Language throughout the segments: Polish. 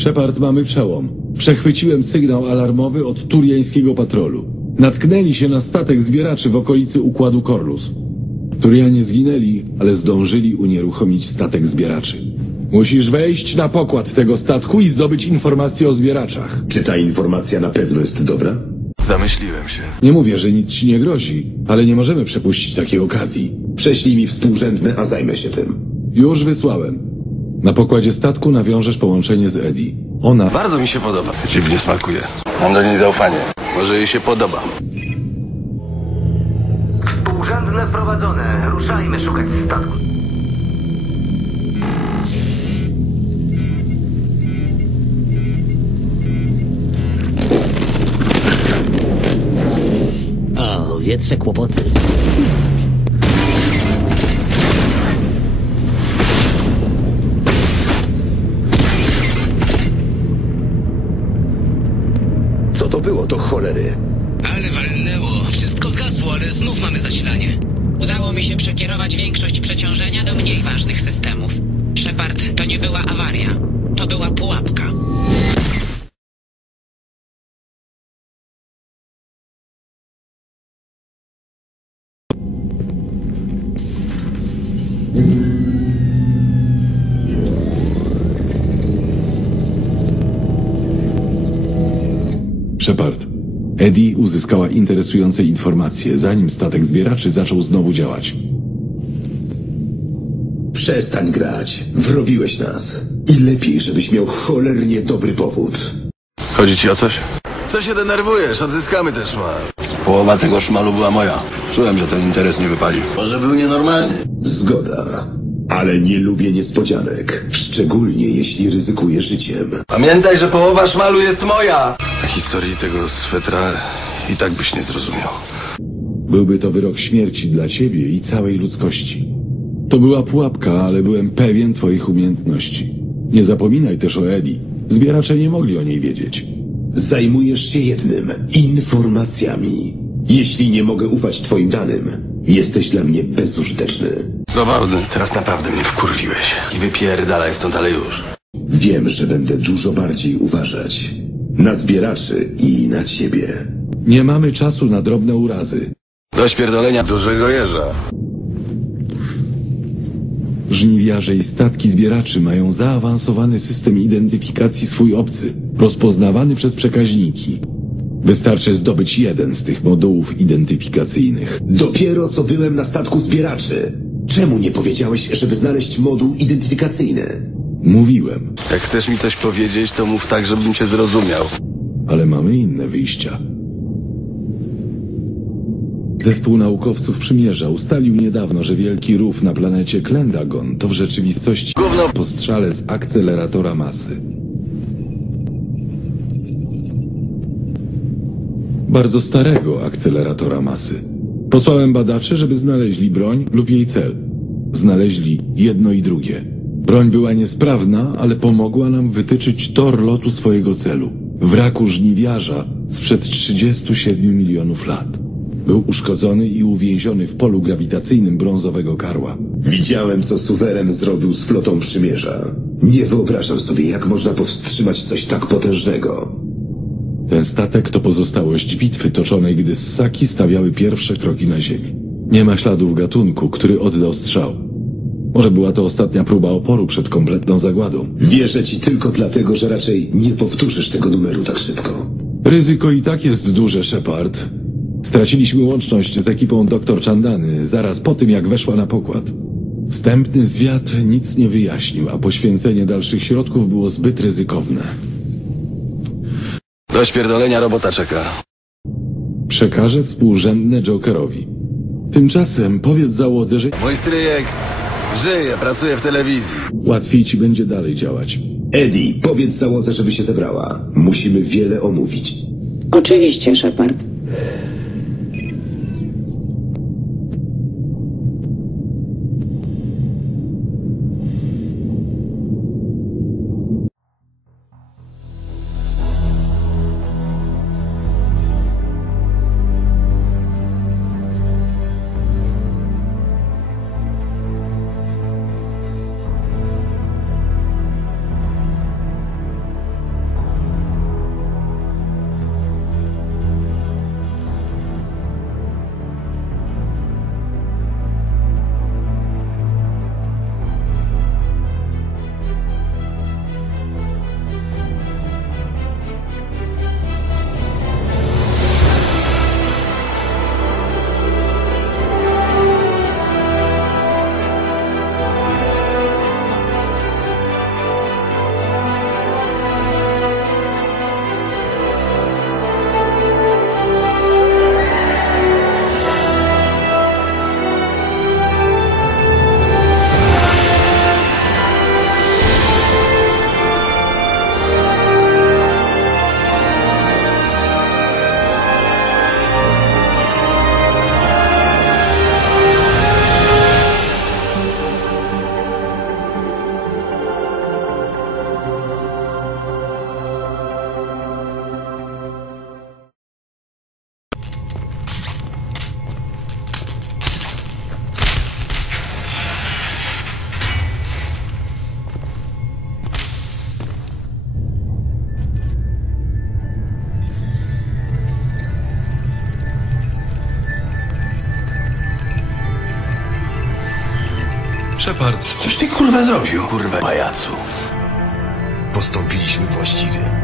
Shepard, mamy przełom. Przechwyciłem sygnał alarmowy od turiańskiego patrolu. Natknęli się na statek zbieraczy w okolicy układu Corlus. Turianie zginęli, ale zdążyli unieruchomić statek zbieraczy. Musisz wejść na pokład tego statku i zdobyć informacje o zbieraczach. Czy ta informacja na pewno jest dobra? Zamyśliłem się. Nie mówię, że nic ci nie grozi, ale nie możemy przepuścić takiej okazji. Prześlij mi współrzędne, a zajmę się tym. Już wysłałem. Na pokładzie statku nawiążesz połączenie z Eddie. Ona Bardzo mi się podoba. Dziwnie smakuje. Mam do niej zaufanie. Może jej się podobam. Współrzędne wprowadzone. Ruszajmy szukać statku. O, wietrze kłopoty. Ale walnęło. Wszystko zgasło, ale znów mamy zasilanie. Udało mi się przekierować większość przeciążenia do mniej ważnych systemów. Shepard, to nie była awaria. To była pułapka. Shepard. Eddie uzyskała interesujące informacje, zanim statek zbieraczy zaczął znowu działać. Przestań grać. Wrobiłeś nas. I lepiej, żebyś miał cholernie dobry powód. Chodzi ci o coś? Co się denerwujesz? Odzyskamy ten szmal. Połowa tego szmalu była moja. Czułem, że ten interes nie wypalił. Może był nienormalny. Zgoda. Ale nie lubię niespodzianek. Szczególnie jeśli ryzykuję życiem. Pamiętaj, że połowa szmalu jest moja! Historii tego swetra i tak byś nie zrozumiał. Byłby to wyrok śmierci dla ciebie i całej ludzkości. To była pułapka, ale byłem pewien twoich umiejętności. Nie zapominaj też o Eddie. Zbieracze nie mogli o niej wiedzieć. Zajmujesz się jednym informacjami. Jeśli nie mogę ufać twoim danym, jesteś dla mnie bezużyteczny. Zabawny. Teraz naprawdę mnie wkurwiłeś. I wypierdalaj stąd, ale już. Wiem, że będę dużo bardziej uważać. Na zbieraczy i na ciebie. Nie mamy czasu na drobne urazy. Do śpierdolenia dużego jeża. Żniwiarze i statki zbieraczy mają zaawansowany system identyfikacji swój obcy, rozpoznawany przez przekaźniki. Wystarczy zdobyć jeden z tych modułów identyfikacyjnych. Dopiero co byłem na statku zbieraczy. Czemu nie powiedziałeś, żeby znaleźć moduł identyfikacyjny? Mówiłem, Jak chcesz mi coś powiedzieć, to mów tak, żebym cię zrozumiał. ale mamy inne wyjścia. Zespół naukowców Przymierza ustalił niedawno, że wielki rów na planecie Klendagon to w rzeczywistości Gówno. postrzale z akceleratora masy. Bardzo starego akceleratora masy. Posłałem badaczy, żeby znaleźli broń lub jej cel. Znaleźli jedno i drugie. Broń była niesprawna, ale pomogła nam wytyczyć tor lotu swojego celu. Wraku żniwiarza sprzed 37 milionów lat. Był uszkodzony i uwięziony w polu grawitacyjnym brązowego karła. Widziałem, co suweren zrobił z flotą przymierza. Nie wyobrażam sobie, jak można powstrzymać coś tak potężnego. Ten statek to pozostałość bitwy toczonej, gdy ssaki stawiały pierwsze kroki na ziemi. Nie ma śladów gatunku, który oddał strzał. Może była to ostatnia próba oporu przed kompletną zagładą. Wierzę ci tylko dlatego, że raczej nie powtórzysz tego numeru tak szybko. Ryzyko i tak jest duże, Shepard. Straciliśmy łączność z ekipą dr Chandany zaraz po tym, jak weszła na pokład. Wstępny zwiat nic nie wyjaśnił, a poświęcenie dalszych środków było zbyt ryzykowne. Do śpierdolenia robota czeka. Przekażę współrzędne Jokerowi. Tymczasem powiedz załodze, że Mój stryjek żyje, pracuje w telewizji. łatwiej ci będzie dalej działać. Eddie, powiedz załodze, żeby się zebrała. Musimy wiele omówić. Oczywiście, Shepard. Shepard, coś ty kurwa zrobił? Kurwa pajacu. Postąpiliśmy właściwie.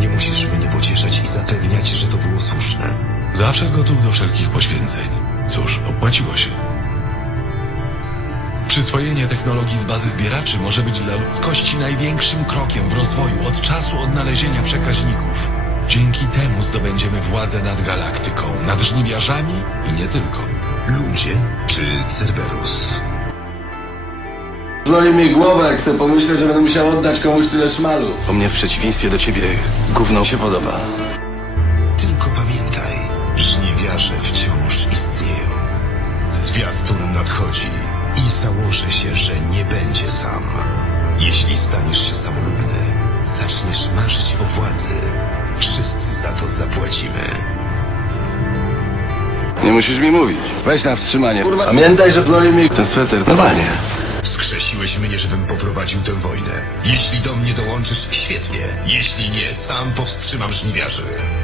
Nie musisz mnie pocieszać i zapewniać, że to było słuszne. Zawsze gotów do wszelkich poświęceń. Cóż, opłaciło się. Przyswojenie technologii z bazy zbieraczy może być dla ludzkości największym krokiem w rozwoju od czasu odnalezienia przekaźników. Dzięki temu zdobędziemy władzę nad galaktyką, nad żniwiarzami i nie tylko. Ludzie czy Cerberus? Boli mi głowę, jak chcę pomyśleć, że będę musiał oddać komuś tyle szmalu. Bo mnie w przeciwieństwie do ciebie gówno się podoba. Tylko pamiętaj, żniwiarze wciąż istnieją. Zwiastun nadchodzi i założę się, że nie będzie sam. Jeśli staniesz się samolubny, zaczniesz marzyć o władzy. Wszyscy za to zapłacimy. Nie musisz mi mówić. Weź na wstrzymanie. Kurwa, pamiętaj, że boli mi ten sweter. Normalnie. Skrzesiłeś mnie, żebym poprowadził tę wojnę. Jeśli do mnie dołączysz, świetnie. Jeśli nie, sam powstrzymam żniwiarzy.